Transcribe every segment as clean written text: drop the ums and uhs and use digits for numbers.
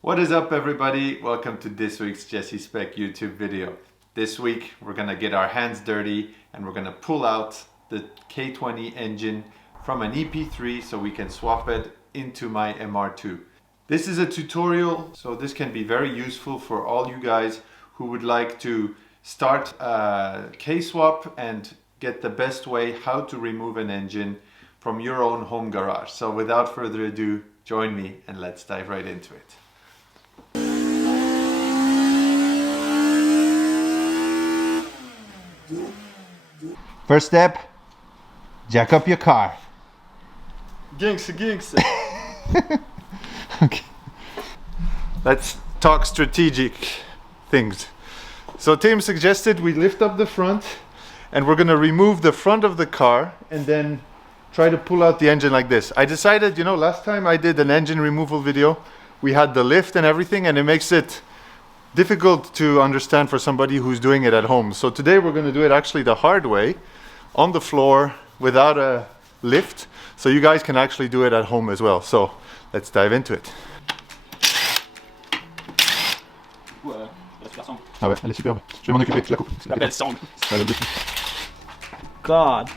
What is up, everybody? Welcome to this week's Jesse Spec YouTube video. This week we're gonna get our hands dirty and we're gonna pull out the K20 engine from an EP3 so we can swap it into my MR2. This is a tutorial, so this can be very useful for all you guys who would like to start a Kswap and get the best way how to remove an engine from your own home garage. So without further ado, join me and let's dive right into it. First step, jack up your car. Gangsta. Okay. Let's talk strategic things. So Tim suggested we lift up the front and we're gonna remove the front of the car and then try to pull out the engine like this. I decided, last time I did an engine removal video, we had the lift and everything, and it makes it difficult to understand for somebody who's doing it at home. So today we're gonna do it actually the hard way, on the floor without a lift, so you guys can actually do it at home as well. So let's dive into it. Ah ouais, elle est superbe. Je vais m'en occuper, je la coupe. La belle song. God.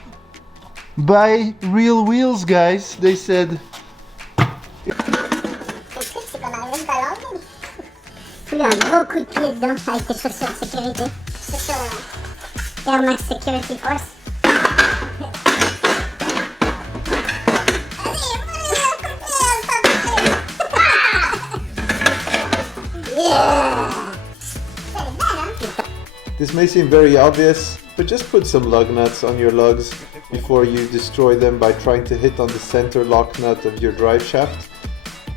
Buy real wheels, guys, they said. C'est comme un ballon. Il y a un gros coup de pied dedans avec tes chaussures de sécurité. Chaussures Air Max Security Force. This may seem very obvious, but just put some lug nuts on your lugs before you destroy them by trying to hit on the center lock nut of your drive shaft.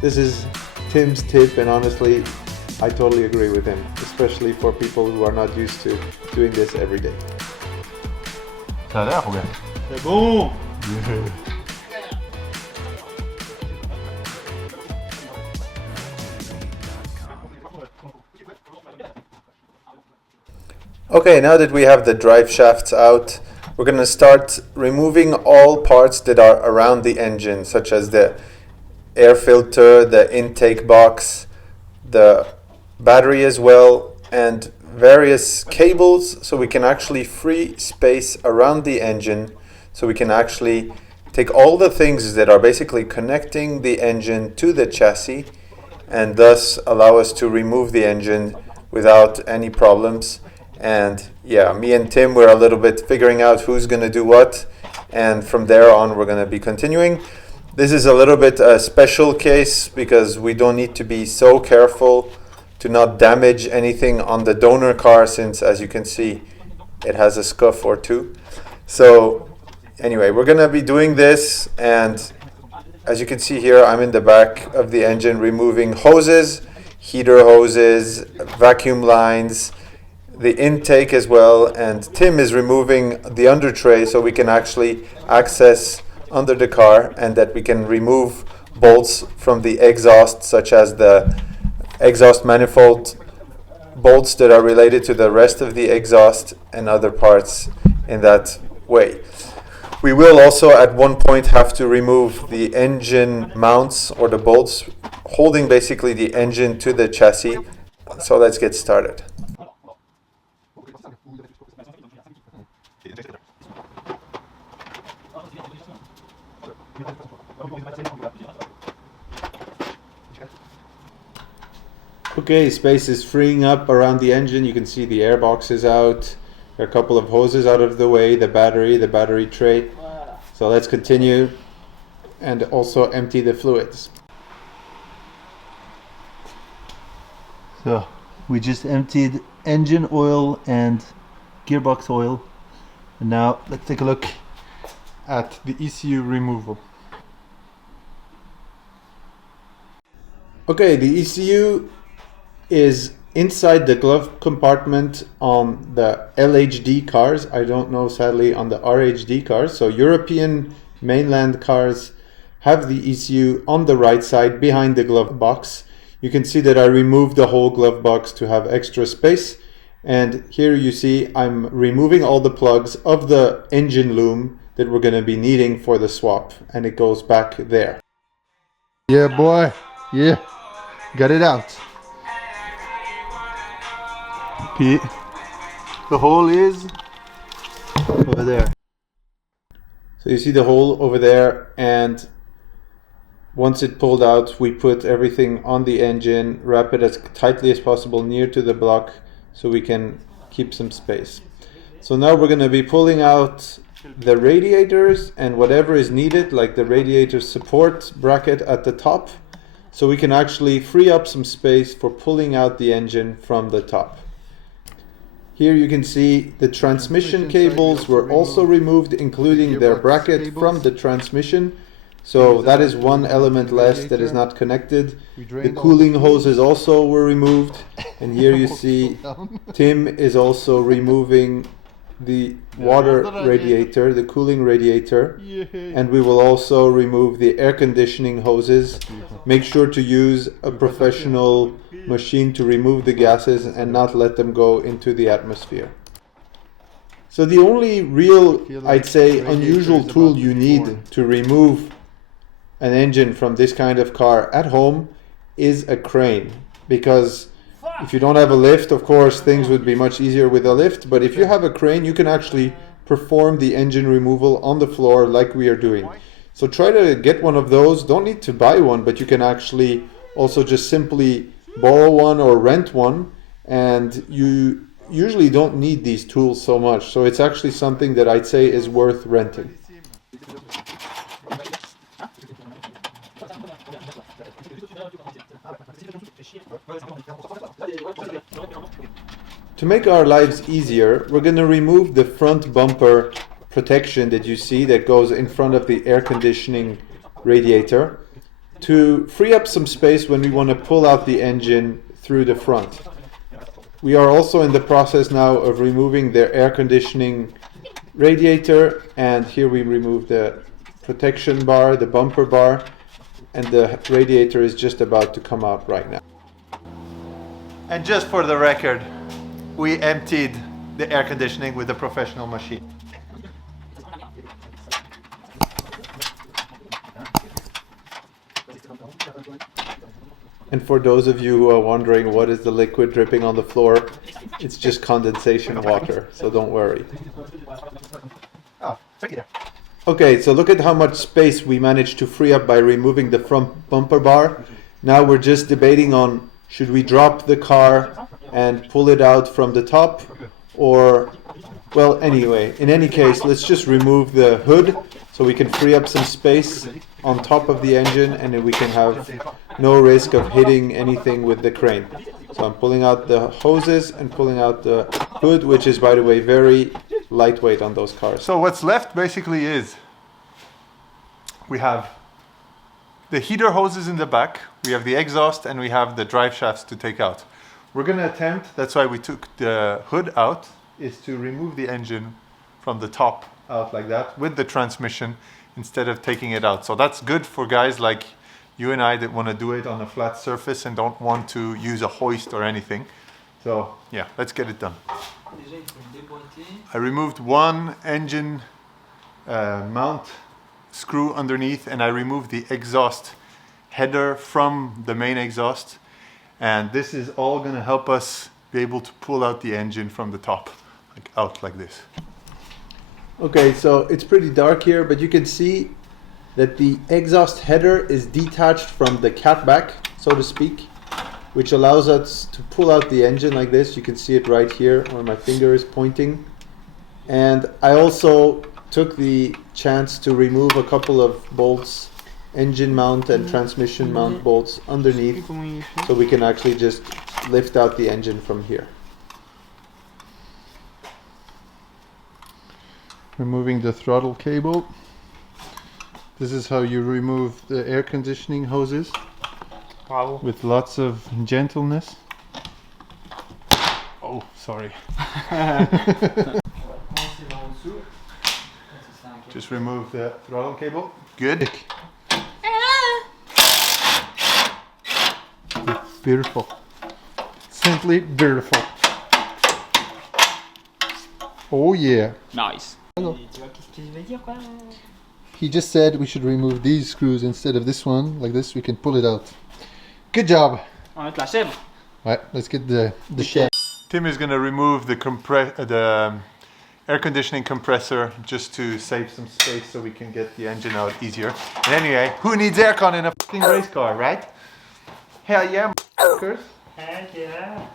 This is Tim's tip, and honestly, I totally agree with him, especially for people who are not used to doing this every day. Ça a l'air, regarde. C'est bon. Okay, now that we have the drive shafts out, we're going to start removing all parts that are around the engine, such as the air filter, the intake box, the battery as well, and various cables, so we can actually free space around the engine, so we can actually take all the things that are basically connecting the engine to the chassis and thus allow us to remove the engine without any problems. And yeah, me and Tim, we're a little bit figuring out who's going to do what, and from there on we're going to be continuing. This is a little bit a special case because we don't need to be so careful to not damage anything on the donor car, since as you can see it has a scuff or two. So anyway, we're going to be doing this, and as you can see here, I'm in the back of the engine removing hoses, heater hoses, vacuum lines, the intake as well, and Tim is removing the under tray so we can actually access under the car and that we can remove bolts from the exhaust, such as the exhaust manifold bolts that are related to the rest of the exhaust and other parts in that way. We will also at one point have to remove the engine mounts or the bolts holding basically the engine to the chassis. So let's get started. Okay, space is freeing up around the engine. You can see the airbox is out. There are a couple of hoses out of the way, the battery tray. So let's continue and also empty the fluids. So we just emptied engine oil and gearbox oil. And now let's take a look at the ECU removal. Okay, the ECU is inside the glove compartment on the LHD cars. I don't know, sadly, on the RHD cars. So European mainland cars have the ECU on the right side behind the glove box. You can see that I removed the whole glove box to have extra space. And here you see I'm removing all the plugs of the engine loom that we're going to be needing for the swap, and it goes back there. Yeah, boy. Yeah. got it out. Puis, the hole is over there. So you see the hole over there, and once it pulled out, we put everything on the engine, wrap it as tightly as possible near to the block so we can keep some space. So now we're going to be pulling out the radiators and whatever is needed, like the radiator support bracket at the top, so we can actually free up some space for pulling out the engine from the top. Here you can see the transmission cables were also removed, including their bracket from the transmission. So that is one element less that is not connected. The cooling hoses also were removed. And here you see Tim is also removing the water radiator, the cooling radiator. And we will also remove the air conditioning hoses. Make sure to use a professional machine to remove the gases and not let them go into the atmosphere. So the only real, I'd say, unusual tool you need to remove an engine from this kind of car at home is a crane, because if you don't have a lift, of course things would be much easier with a lift, but if you have a crane you can actually perform the engine removal on the floor like we are doing. So try to get one of those. Don't need to buy one, but you can actually also just simply borrow one or rent one, and you usually don't need these tools so much, so it's actually something that I'd say is worth renting. To make our lives easier, we're going to remove the front bumper protection that you see that goes in front of the air conditioning radiator to free up some space when we want to pull out the engine through the front. We are also in the process now of removing the air conditioning radiator, and here we remove the protection bar, the bumper bar, and the radiator is just about to come out right now. And just for the record, we emptied the air conditioning with a professional machine. And for those of you who are wondering what is the liquid dripping on the floor, it's just condensation water, so don't worry. Okay, so look at how much space we managed to free up by removing the front bumper bar. Now we're just debating on, should we drop the car and pull it out from the top, or, well, anyway, in any case, let's just remove the hood so we can free up some space on top of the engine, and then we can have no risk of hitting anything with the crane. So I'm pulling out the hoses and pulling out the hood, which is, by the way, very lightweight on those cars. So what's left basically is we have the heater hoses in the back, we have the exhaust, and we have the drive shafts to take out. We're going to attempt, that's why we took the hood out, is to remove the engine from the top out like that with the transmission instead of taking it out. So that's good for guys like you and I that want to do it on a flat surface and don't want to use a hoist or anything. So yeah, let's get it done. I removed one engine mount screw underneath, and I removed the exhaust header from the main exhaust, and this is all going to help us be able to pull out the engine from the top, like out like this. Okay, so it's pretty dark here, but you can see that the exhaust header is detached from the catback, so to speak, which allows us to pull out the engine like this. You can see it right here where my finger is pointing. And I also took the chance to remove a couple of bolts, engine mount and transmission mount bolts underneath, so we can actually just lift out the engine from here. Removing the throttle cable. This is how you remove the air conditioning hoses. Wow. With lots of gentleness. Oh, sorry. Just remove the throttle cable. Good. Beautiful. Simply beautiful. Oh yeah. Nice. Hello. Tu vois qu'est-ce qu'il veut dire quoi? He just said we should remove these screws instead of this one. Like this, we can pull it out. Good job. On va mettre la chèvre. Ouais, let's get the chef. Tim is going to remove the air conditioning compressor just to save some space so we can get the engine out easier. And anyway, who needs aircon in a fucking race car, right? Hell yeah, motherfuckers. Heck yeah.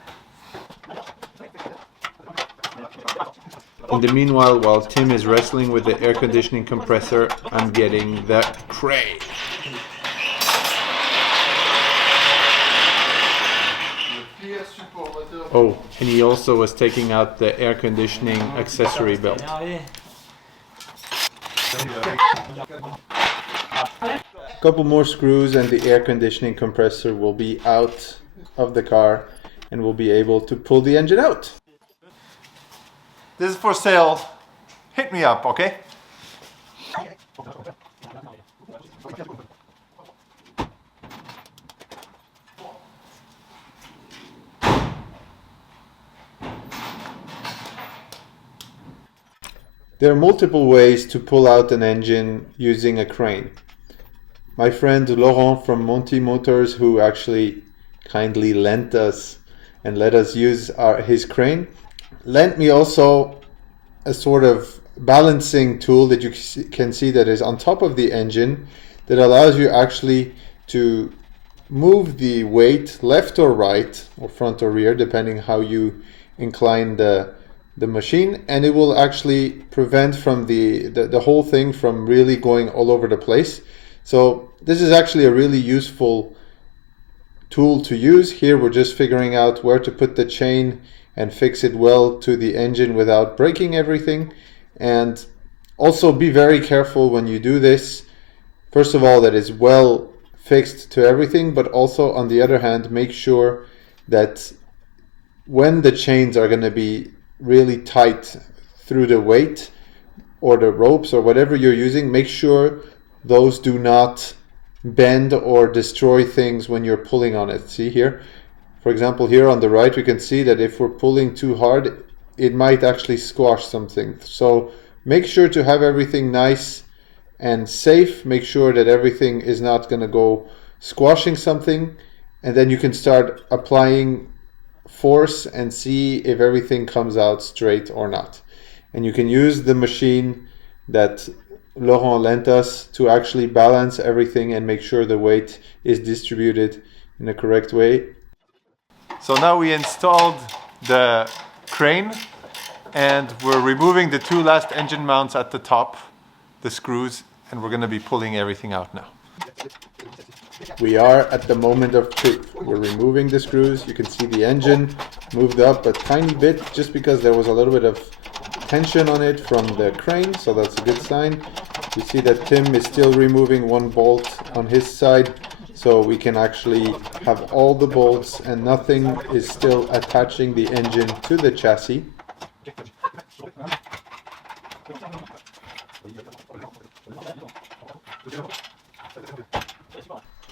In the meanwhile, while Tim is wrestling with the air conditioning compressor, I'm getting the crane. Oh, and he also was taking out the air conditioning accessory belt. Couple more screws and the air conditioning compressor will be out of the car and we'll be able to pull the engine out. This is for sale. Hit me up, okay? There are multiple ways to pull out an engine using a crane. My friend Laurent from Monty Motors, who actually kindly lent us and let us use his crane, lent me also a sort of balancing tool that you can see that is on top of the engine that allows you actually to move the weight left or right, or front or rear, depending how you incline the machine, and it will actually prevent from the whole thing from really going all over the place. So this is actually a really useful tool to use. Here we're just figuring out where to put the chain and fix it well to the engine without breaking everything. And also be very careful when you do this. First of all, that it's well fixed to everything, but also on the other hand, make sure that when the chains are going to be really tight through the weight or the ropes or whatever you're using, make sure those do not bend or destroy things when you're pulling on it. See here, for example, here on the right we can see that if we're pulling too hard it might actually squash something. So make sure to have everything nice and safe. Make sure that everything is not going to go squashing something, and then you can start applying force and see if everything comes out straight or not. And you can use the machine that Laurent lent us to actually balance everything and make sure the weight is distributed in the correct way. So now we installed the crane and we're removing the two last engine mounts at the top, the screws, and we're going to be pulling everything out now. We are at the moment of truth. We're removing the screws. You can see the engine moved up a tiny bit just because there was a little bit of tension on it from the crane, so that's a good sign. You see that Tim is still removing one bolt on his side, so we can actually have all the bolts and nothing is still attaching the engine to the chassis.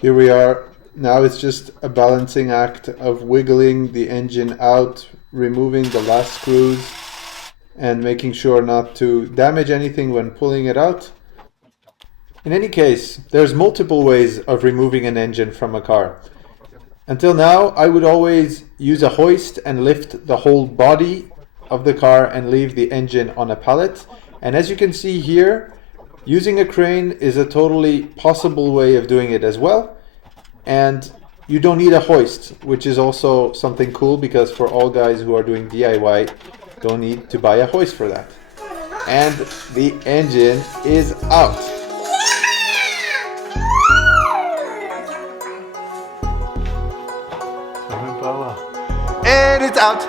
Here we are. Now it's just a balancing act of wiggling the engine out, removing the last screws and making sure not to damage anything when pulling it out. In any case, there's multiple ways of removing an engine from a car. Until now, I would always use a hoist and lift the whole body of the car and leave the engine on a pallet. And as you can see here, using a crane is a totally possible way of doing it as well. And you don't need a hoist, which is also something cool because for all guys who are doing DIY, don't need to buy a hoist for that. And the engine is out. And it's out.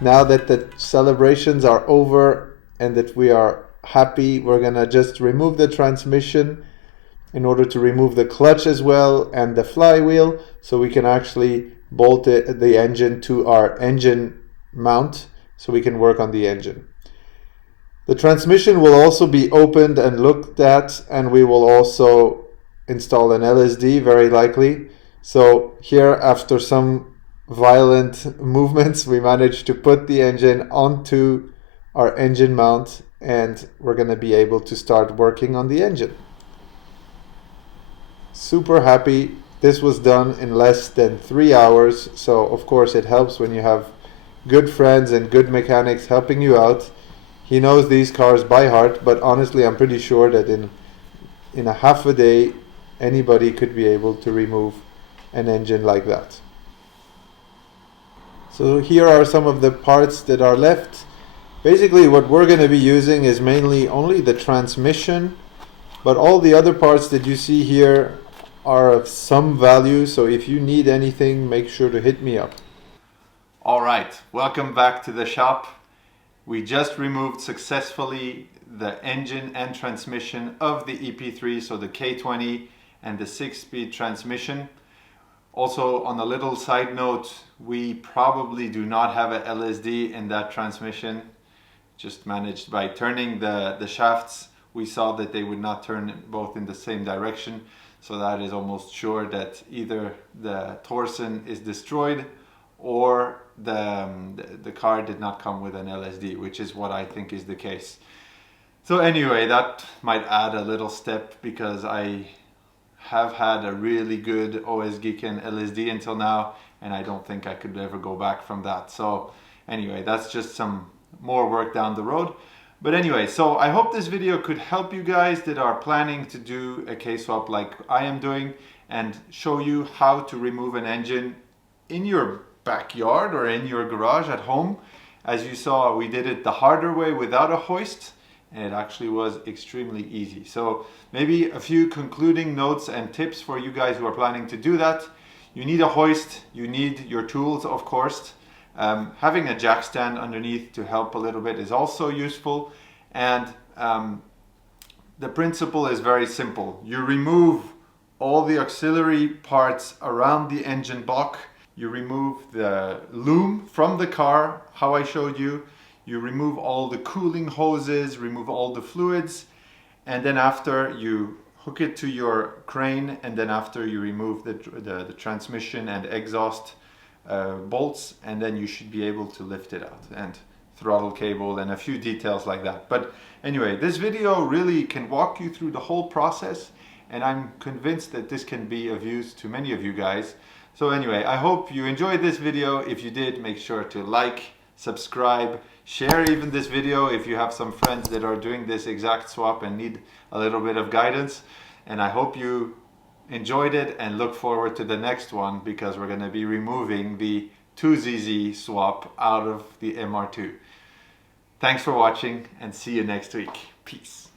Now that the celebrations are over and that we are happy, we're gonna just remove the transmission in order to remove the clutch as well and the flywheel, so we can actually bolt the engine to our engine mount so we can work on the engine. The transmission will also be opened and looked at, and we will also install an LSD very likely. So here, after some violent movements, we managed to put the engine onto our engine mount, and we're going to be able to start working on the engine. Super happy. This was done in less than 3 hours, so of course it helps when you have good friends and good mechanics helping you out. He knows these cars by heart, but honestly I'm pretty sure that in a half a day anybody could be able to remove an engine like that. So here are some of the parts that are left. Basically what we're going to be using is mainly only the transmission, but all the other parts that you see here are of some value, so if you need anything, make sure to hit me up. All right, welcome back to the shop. We just removed successfully the engine and transmission of the EP3, so the K20 and the 6-speed transmission. Also, on a little side note, we probably do not have a LSD in that transmission. Just managed by turning the shafts, we saw that they would not turn both in the same direction. So that is almost sure that either the torsion is destroyed or the car did not come with an LSD, which is what I think is the case. So anyway, that might add a little step because I have had a really good OS Geeken LSD until now, and I don't think I could ever go back from that. So anyway, that's just some more work down the road. But anyway, so I hope this video could help you guys that are planning to do a K-swap like I am doing and show you how to remove an engine in your backyard or in your garage at home. As you saw, we did it the harder way without a hoist, and it actually was extremely easy. So maybe a few concluding notes and tips for you guys who are planning to do that. You need a hoist, you need your tools, of course. Having a jack stand underneath to help a little bit is also useful, and the principle is very simple. You remove all the auxiliary parts around the engine block, you remove the loom from the car, how I showed you, you remove all the cooling hoses, remove all the fluids, and then after you hook it to your crane, and then after you remove the transmission and exhaust bolts, and then you should be able to lift it out, and throttle cable and a few details like that. But anyway, this video really can walk you through the whole process, and I'm convinced that this can be of use to many of you guys. So anyway, I hope you enjoyed this video. If you did, make sure to like, subscribe, share even this video if you have some friends that are doing this exact swap and need a little bit of guidance. And I hope you enjoyed it and look forward to the next one, because we're going to be removing the 2ZZ swap out of the MR2. Thanks for watching, and see you next week. Peace.